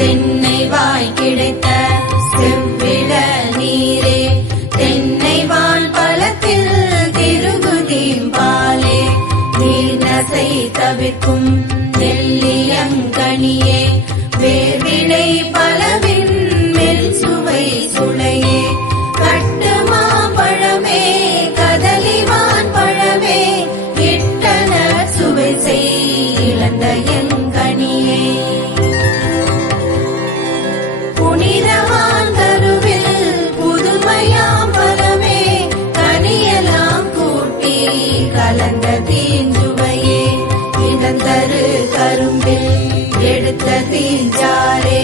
தென்னை வாய் கிடைத்த செவ்விள நீரே தென்னை வான் பலத்தில் திருகுதீம்பாலே நீர்நசை தவிர்க்கும் நெல்லியங்கனியே வேர்விளை பலவின் மெல் சுவை சுளையே கட்டுமா பழமே கதலிவான் பழமே இட்டன சுவை செய் இழந்த எங்கனியே புனிதவான் கருவில் புதுமையாம் பலமே கனியெல்லாம் கூட்டி கலந்த தீஞ்சுவையே இடந்தரு கரும்பில் எடுத்த தீஞ்சாரே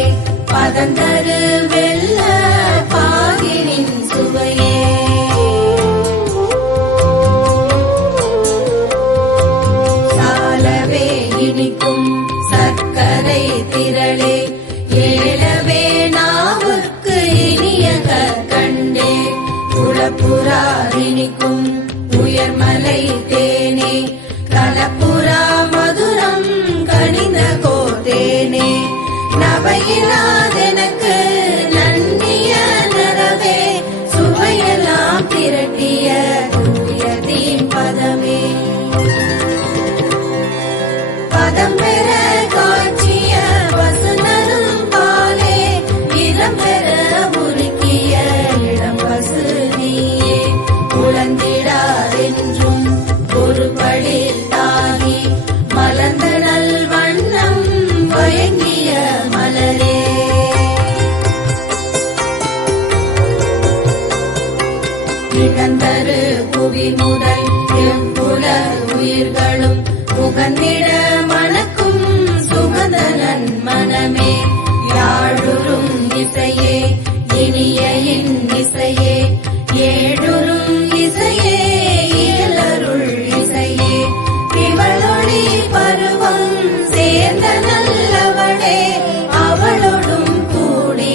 பதந்தரு வெள்ள பாகினின் சுவையே சாலவே இனிக்கும் சர்க்கரை திரளே ஏலவே நாவுக்கு இனிய கற்கண்டே குளப்புறா இனிக்கும் உயர்மலை தேனே கலப்புறா மதுரம் கனிந்த கோதேனே நவையிலாதெனக்கு நன்னிய நரவே சுவையெல்லாம் திரட்டிய தூயதீன் பதமே பதம் பெற காட்சிய பசுநரும் பாலே இளம் பெற உருக்கிய இளம் பசு நீயே குழந்திடாதென்றும் ஒரு பழில் தாகி மலர்ந்த நல் வண்ணம் வயங்கிய மலரே இழந்தரு புவி முதல் எவ்வுல உயிர்களும் புகந்திட மணக்கும் சுகந்த நன்மனமே யாழுறும் இசையே இனிய இசையே ஏழுறும் இசையே இயலருள் இசையே இவளொளி பருவம் சேர்ந்த நல்லவளே அவளோடும் கூடி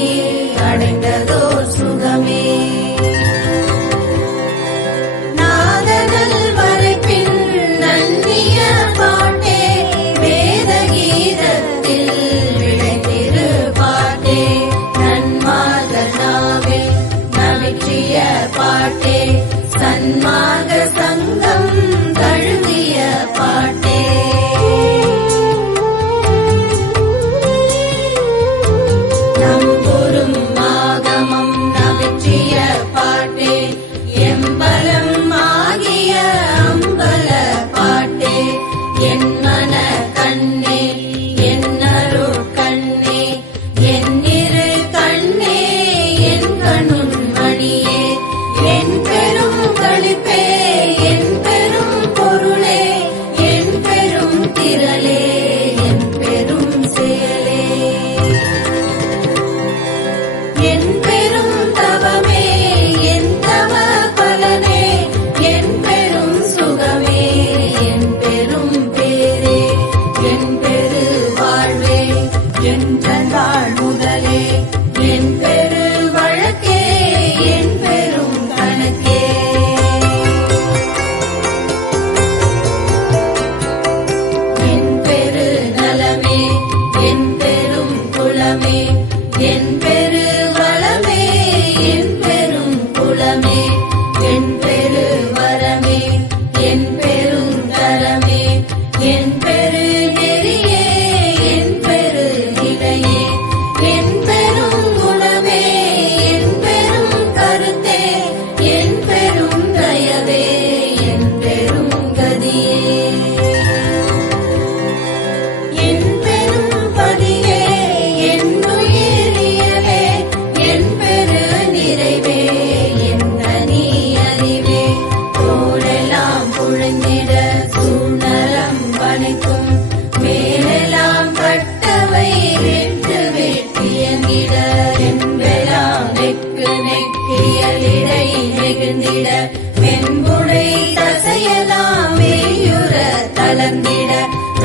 அடைந்ததோர் சுகமே நாதனல் வரைப்பின் நன்னிய பாட்டே வேத கீதத்தில் விளைந்திரு பாட்டே நன்மார்கனாவில் நவிற்றிய பாட்டே சன்மார்க சங்கம் தழுவிய பாட்டே நம்புறும் ஆகமம் நவிற்றிய பாட்டே எம்பலம் ஆகிய அம்பல பாட்டே என் மன கண்ணே என்னரு கண்ணே என்னிரு கண்ணே என் கண்ணுன் மணியே என் பெரும் களிப்பே என் பெரும் பொருளே என் பெரும் திரளே என் பெரும் செயலே என் பெரும் தவமே என் தவ பலனே என் பெரும் சுகமே என் பெரும் பேரே என் பெரு வாழ்வே என் தந்தாள் முதலே என் பெரு வழக்கே என் பெரும் கணக்கே என் பெரு நலமே என் பெரும் குலமே என் பெரு வளமே என் பெரும் குலமே என் பெரு வரமே என் பெரும் தரமே என் பெரு நெறியே என் பெரு நிலையே என் பெரும் குணமே என் பெரும் கருத்தே என் பெரும் தயவே என் பெரும் கதியே என் பெரும் பதியே என் உயிரியலே என் பெரு நிறைவே என் தனி அறிவே தோளெல்லாம் புழங்கிட சூழ்நலம் வனைக்கும் மேலெல்லாம் கட்டவை வெட்டு வெட்டியங்கிட என்பெல்லாம் நெக்கு நெக்கியலிடை நெகிழ்ந்திட வெண்புடை தசையெல்லாம் வெய்யுற தளர்ந்திட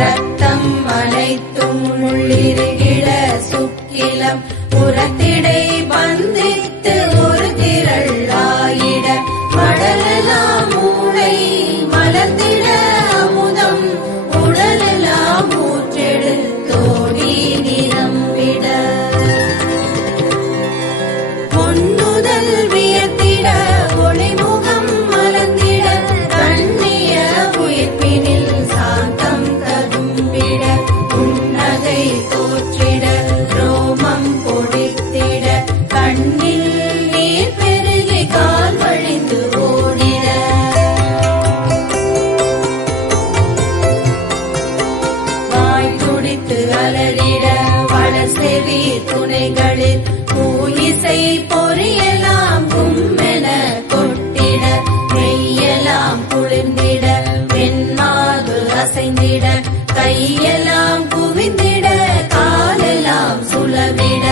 ரத்தம் அனைத்தும் உள்ளிருகிட சுக்கிலம் புறத்திடை பந்தித்து ஒரு திரள் ஆயிட மடலெல்லாம் மூளை மலர்ந்திட அமுதம் உடலெல்லாம் ஊற்றெடுத்தோடி நிரம்பிட துணைகளில் பூயிசை பொறியலாம் கும்மென கொட்டிட மெய்யெல்லாம் குளிர்ந்திட வெண்மாது அசைந்திட கையெல்லாம் குவிந்திட காலெல்லாம் சுழவிட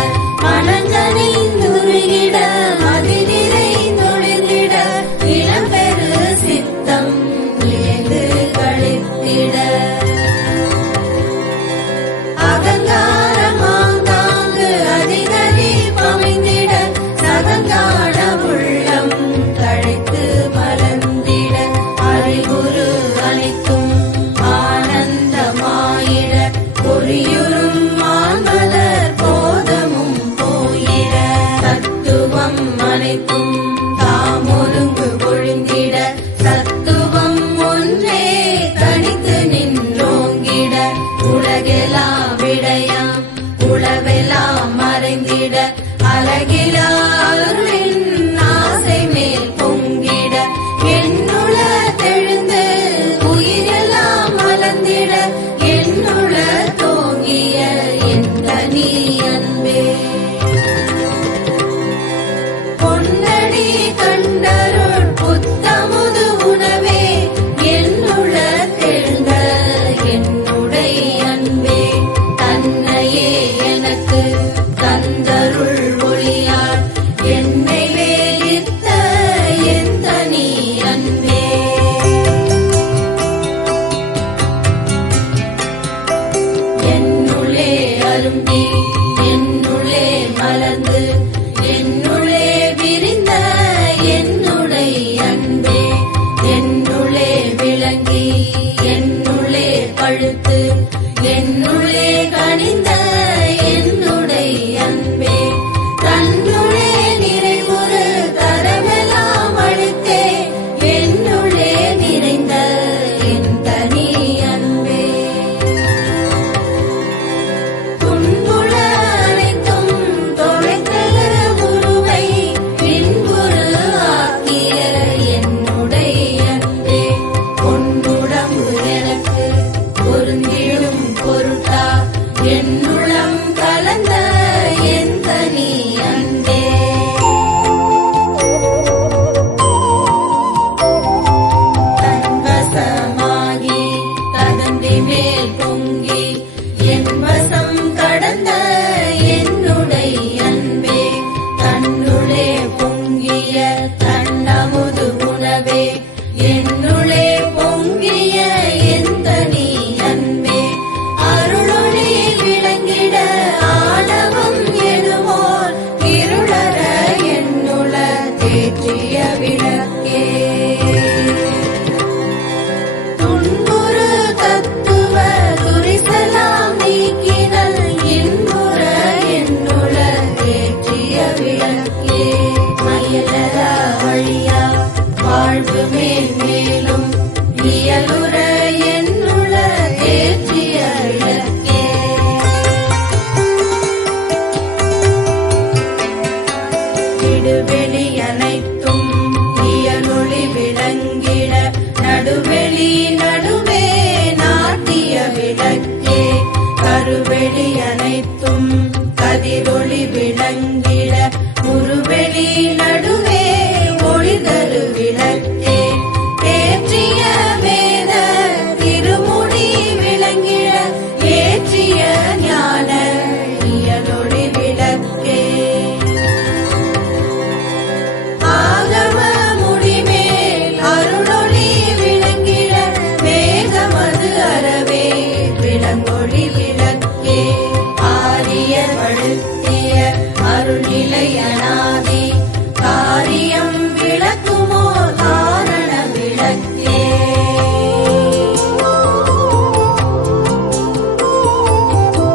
மனங்கனிந்துருகிட மதி நிறைந்தொழிந்திட இளம்பெரு சித்தம் இழைந்து கழித்திட அகங்காரமாங்காங்கு அதிகரி பமைந்திட சதங்கான உள்ளம் தழைத்து மலர்ந்திட அறிகுறு அனைத்தும் ஆனந்தமாயிட பொறியுறும் மாமலர் போதமும் போயிட தத்துவம் அனைத்தும் தாமொருங்கு பொழிந்திட சத்துவம் ஒன்றே தனித்து நின்றோங்கிட உலகெல்லாம் விடயாம் உளவெல்லாம் மறைந்திட அழகிலா அருளின் ஆசை மேல் பொங்கிட என்னுள தெழுந்து உயிரெல்லாம் மலர்ந்திட என்னுள தோங்கிய எந்த நீ அன்பே பொன்னடி கண்டருள் புத்தமுது உணவே என்னுள தெழுந்த என்னுடைய அன்பே தன்னையே எனக்கு தந்தருள் ஒளியால் என்னை வேலித்த எந்த நீ அன்பே என்னுள்ளே அரும்பி என்னுள்ளே மலர்ந்து என்னுள்ளே விரிந்த என்னுடைய அன்பே என்னுள்ளே விளங்கி என்னுள்ளே பழுத்து என்னுள்ளே கனிந்த என்னுடைய அன்பே தன்னுள்ளே நிறைவுறு தரமெல்லாம் அளித்தே என்னுள்ளே நிறைந்த என் தனி அன்பே துன்புல அனைத்தும் தொலைத்தல குருவை பின்புறு ஆக்கிய என்னுடைய அன்பே பொன்னுடம்பு எனக்கு பொருந்திடும் பொருட்டா என்னுளம் கலந்த எந்த நீ அன்பே தன்வசமாகி ததன்றி மேல் பொங்கி என் வசம் கடந்த என்னுடைய அன்பே தன்னுளே பொங்கிய தன்னமுது உணவே என்னுளே பொங்கிய எந்த நீ அன்பே அருளொளி விளங்கிட ஆணவம் எனுமோர் இருளற என்னுள தேற்றிய விளக்கே துன்புறு தத்துவ துரிசலாம் நீக்கினல் இன்புற என்னுள தேற்றிய விளக்கே மயலற வழியா வாழ்வு மேல் மேலும் இயலுற என்னுள தேற்றிய விளக்கே விடுவெளி அனைத்தும் இயலொளி விளங்கிட நடுவெளி நடுவே நாட்டிய விளக்கே கருவெளி அனைத்தும் கதிரொளி விளங்கிட உருவெளி நடுவே ஒளிதரு விளக்கே தேற்றிய வேத திருமுடி விளங்கிட ஏற்றிய ஞான இயலொளி விளக்கே ஆகம முடிமேல் அருளொளி விளங்கிட வேகமது அறவே விளங்கொளி விளக்கே ஆரியர் வழுத்திய அருள்நிலை அநாதி காரியம் விளக்குமோ காரண விளக்கே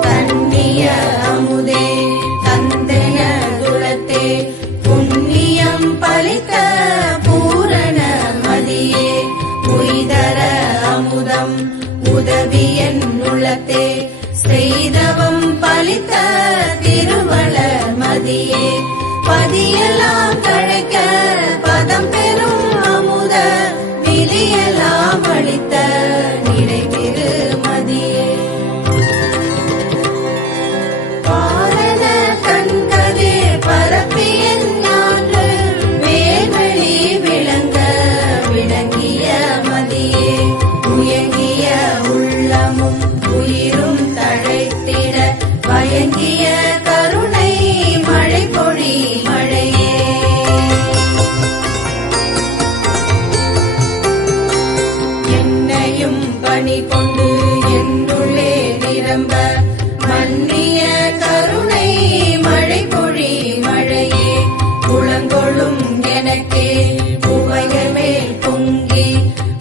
தன்னிய அமுதே தந்தன குலத்தே புண்ணியம் பலித்த பூரண மதியே உய்தர அமுதம் உதவியன் உள்ளத்தே செய்தவம் பலித்த திருவளர் மதியே பதியெல்லாம் தழைக்க பதம் பெறும் அமுத விலியெல்லாம் அளித்த நிலை திருமதியே பாரண புண்ணிய கருணை மழை பொழி மழையே. என்னையும் பணி கொண்டு என்னுள்ளே நிரம்ப மன்னிய கருணை மழை பொழி மழையே. குளங்கொள்ளும் எனக்கே புவையர் மேல் பொங்கி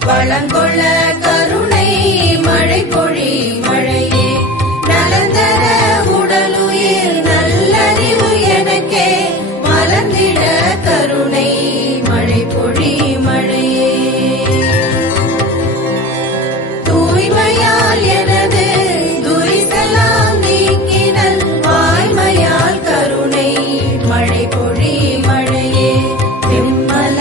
வளங்கொள்ள கருணை மழை பொழி மழையே. நலந்தர உடலுயிர் நல்லறிவு எனக்கே மலர்ந்திட கருணை மழை பொழி மழையே. தூய்மையால் எனது துரிசலாம் நீக்கினல் வாய்மையால் கருணை மழை பொழி மழையே. விம்மல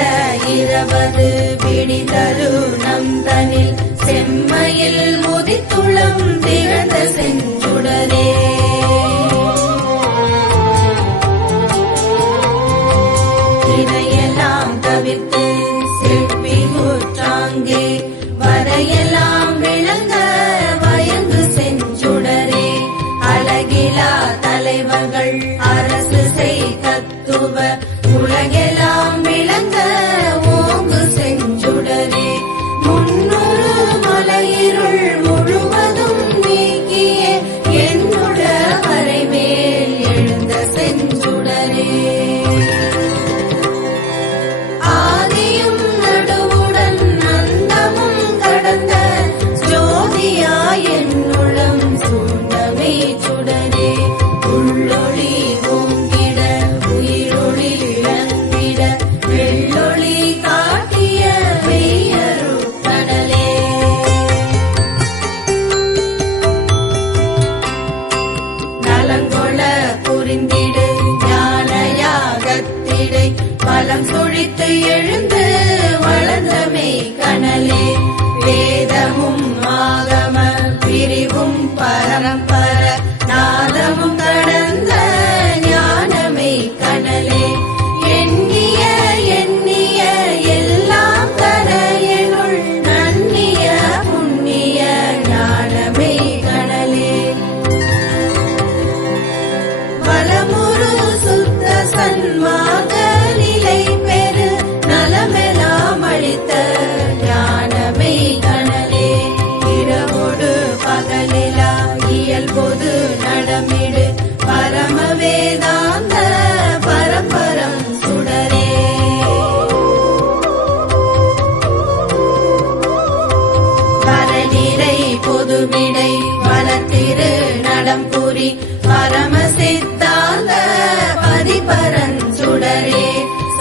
இரவது பிடிதரு நம் தனில் செம்மையில் முதித்துளம் திகழ்ந்த செஞ்சுடரே. இதையெல்லாம் தவிர்த்து செவ்வி கூற்றாங்கே வரையெல்லாம் விளங்க வயங்கு செஞ்சுடரே. அழகிலா தலைவர்கள் அரசு செய் தத்துவ உலகெல்லாம் விளங்க ஓங்கு செஞ்சுடரே. முன்னூறு மலையிருள் முழுவதும் நீக்கிய என்னுட வரைமேல் எழுந்த செஞ்சுடரே. ஆதியும் நடுவுடன் அந்தமும் கடந்த ஜோதியாய் என்னுளம் சூழ்ந்தமை சுடரே. உள்ளொளி ஓங்கிட உயிரொளி இழந்திட வெள்ளொளி காட்டிய மெய்யருட்கடலே. நலங்கொள புரிந்திடு ஞானயாகத்திடை பலம் சுழித்து எழுந்து வளர்ந்தமை கனலே. வேதமும் ஆகம பிரிவும் பரம்பர நாதமும் கடந்த ஞானமை கனலே. எண்ணிய எண்ணிய எல்லாம் தர எனுள் நன்னிய புண்ணிய ஞானமை கனலே. வலமுறு சுத்த சன்மாக நிலை பெரு நலமெல்லாம் அளித்த ஞானமை கனலே. இரவோடு பகலிலா இயல்பொது நடமிடு பரம வேதாந்த பரம்பரம் சுடரே. வரநிறை பொதுவிடை வளத்திரு நடம்புரி பரம சித்தாந்த பதிபரஞ்சுடரே.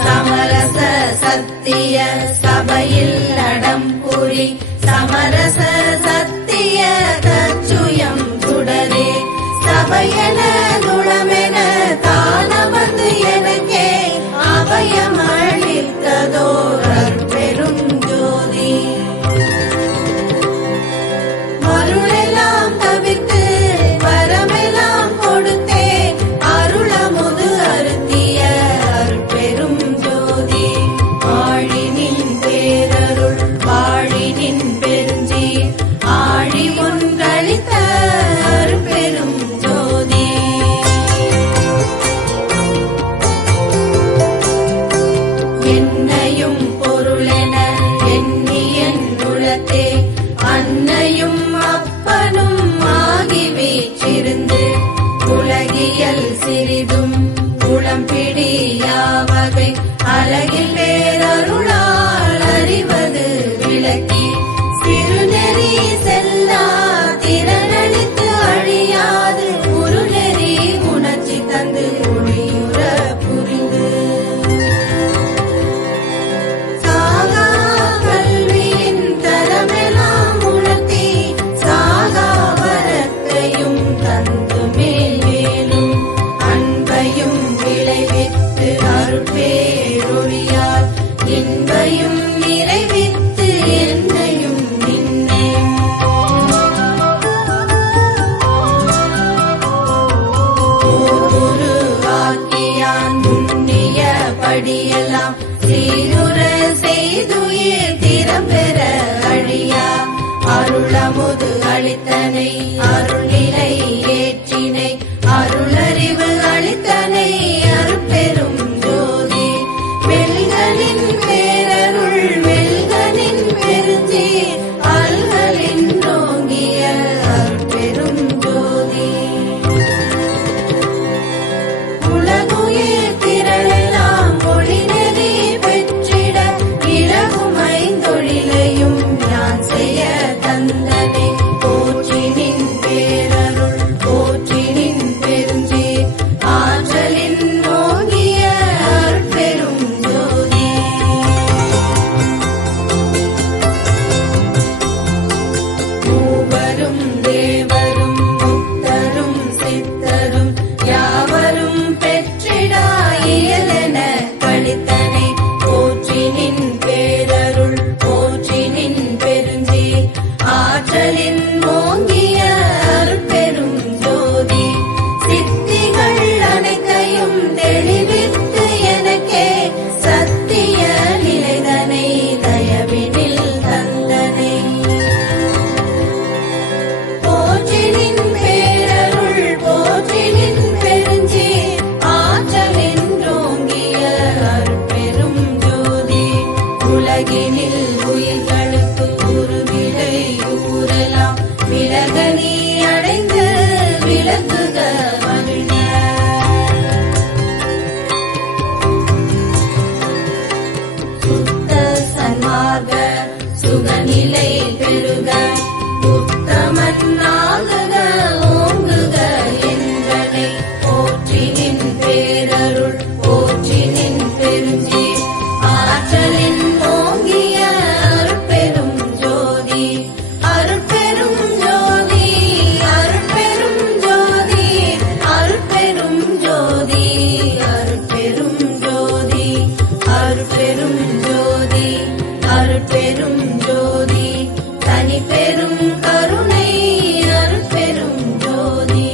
சமரச சத்திய சபையில் நடம்புரி சமரச சத்திய தச்சுயம் சுடரே. சபையென துளமென தானமர்ந்து எனக்கே அபயமளித்ததோர் அருட்பெரும் ஜோதி. மருளெல்லாம் தவிர்த்து வரமெல்லாம் கொடுத்தே அருளமுது அருத்திய அருட்பெரும் ஜோதி. ஆழினின் பேரருள் வாழினின் பெருஞ்சி ஆழி ஒன்றளித்த அருட்பெரும் ஜோதி. என்னையும் பொருளென எண்ணி என் உளத்தே அன்னையும் அப்பனும் ஆகி வீற்றிருந்து உலகியல் சிறிதும் உளம்பிடியாவகை அழகில் பேரருளால் அறிவது விளக்கி சிறுநெறி செல்லா திறனளித்து அழியாது உருநெறி உணர்ச்சி தந்து ஒளியுற புரிந்து சாகா கல்வியின் தரமெல்லாம் உணர்த்தி சாகா வரத்தையும் தந்து மேல் மேலும் அன்பையும் விளைவித்து அருட்பேரொழியால் இன்பையும் நிறைவித்து என்னையும் நின்னே. ஓரு ஆக்கியான் புண்ணிய படியெல்லாம் சீருற செய்துயிர் திறம்பெற அழியா அருளமுது அளித்தனை அருளினை ஏற்றினை அருள பேரருள் போற்றி நின் பெருஞ்சீர் ஆற்றலின் ஓங்கிய அருட்பெரும் ஜோதி அருட்பெரும் ஜோதி அருட்பெரும் ஜோதி அருட்பெரும் ஜோதி அருட்பெரும் ஜோதி அருட்பெரும் ஜோதி அருட்பெரும் ஜோதி தனி பெரும் கருணை அருட்பெரும் ஜோதி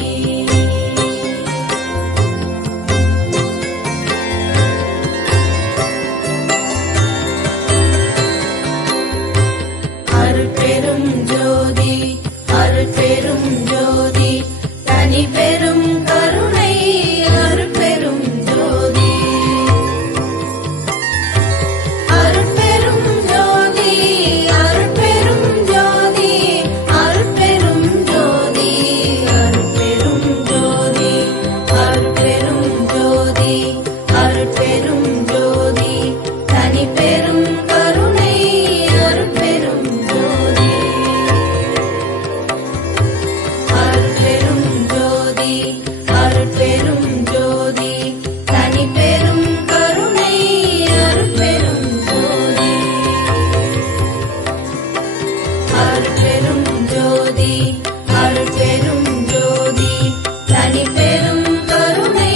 அருட்பெரும் ஜோதி அருட்பெரும் ஜோதி தனி பெரும் கருணை அருட்பெரும் ஜோதி அருட்பெரும் ஜோதி அருட்பெரும் ஜோதி அருட்பெரும் ஜோதி அருட்பெரும் ஜோதி அருட்பெரும் ஜோதி அருட்பெரும் ஜோதி தனி பெரும் கருணை அருட்பெரும் ஜோதி அருட்பெரும் ஜோதி அருட்பெரும் ஜோதி தனி பெரும் கருணை அருட்பெரும் ஜோதி அருட்பெரும் ஜோதி அருட்பெரும் ஜோதி தனி பெரும் கருணை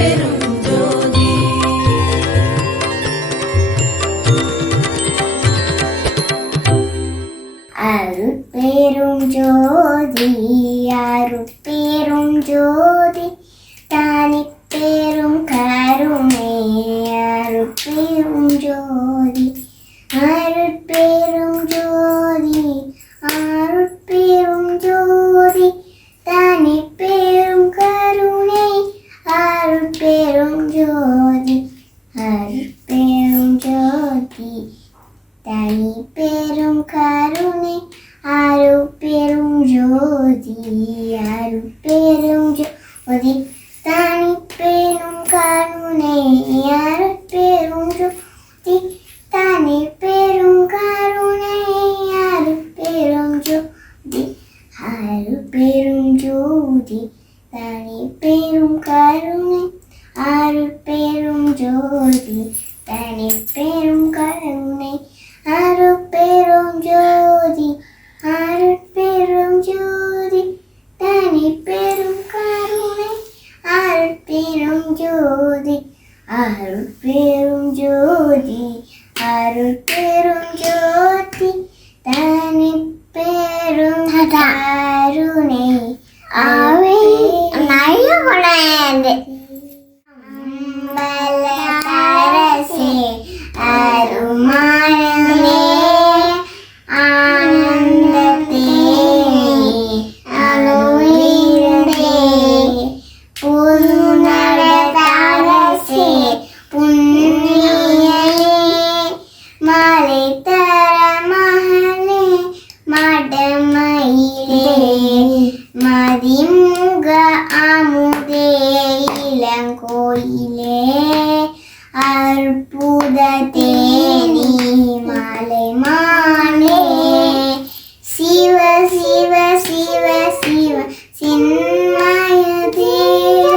அருட்பெரும் ஜோதி அருட்பெரும் ஜோதி அருட்பெரும் ஜோதி தனிப்பெரும் கருணை அருட்பெரும் ஜோதி அருட்பெரும் ஜோதி அருட்பெரும் ஜோதி தனிப்பெரும் கருணை அருட்பெரும் ஜோதி அருட்பெரும் ஜோதி தனி பெரும் கருணை அருட்பெரும் ஜோதி அருட்பெரும் ஜோதி தனி பெரும் கருணை அருட்பெரும் ஜோதி தனி பெரும் கருணை அருட்பெரும் ஜோதி அருட்பெரும் ஜோதி தனி பெரும் கருணை அருட்பெரும் ஜோதி தனி பெரும் கருணை அருட்பெரும் ஜோதி அருட்பெரும் ஜோதி தனி பெரும் கருணை அருட்பெரும் ஜோதி அருட்பெரும் ஜோதி அருட்பெரும் ஜோதி தனி பெரும் கருணை ஆவே நல்ல படம் அம்பலத்தரசே அருமானந்தே ஆனந்தத்தே அனுயிரே புதுநடத்தரசே புண்ணியே மாலை தர மகளே மடமயிலே மதிமுக அமுதே இளங்கோயிலே அற்புத தேனி மலை மானே சிவ சிவ சிவ சிவ சின்மய தேர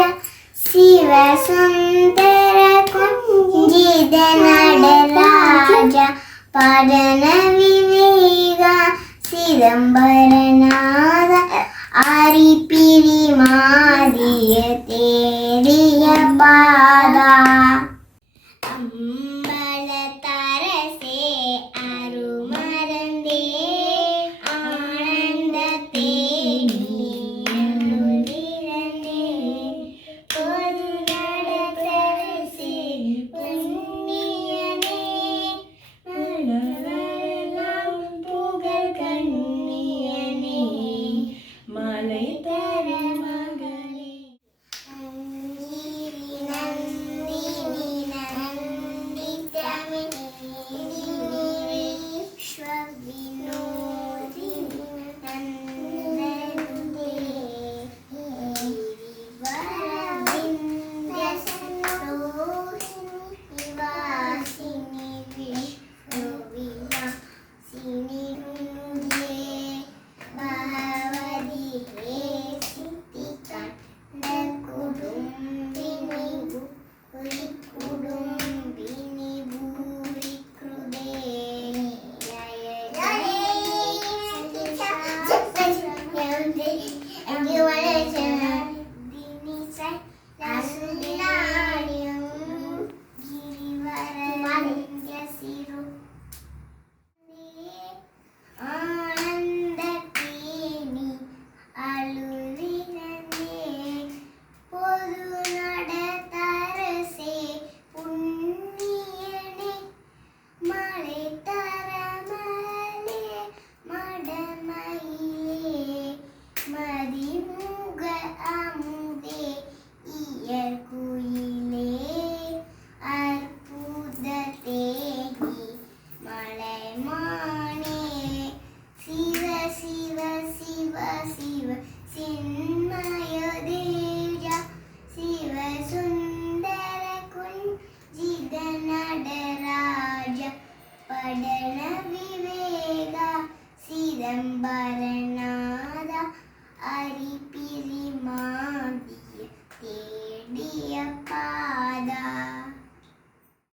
சிவ சுந்தர குஞ்சித நடராஜ படன விவேக சிதம்பரநாத அரிபிரி மாதிய தேடிய பாதா அம்பலத்தரசே அருமருந்தே ஆனந்தத்தே நீரந்தே பொது நடத்தரசே புண்ணியனே மலரெல்லாம் புகழ் கண்ணியனே மலை தர மகளே நடன விவேக சிதம்பரநாத அரிபிரி மாத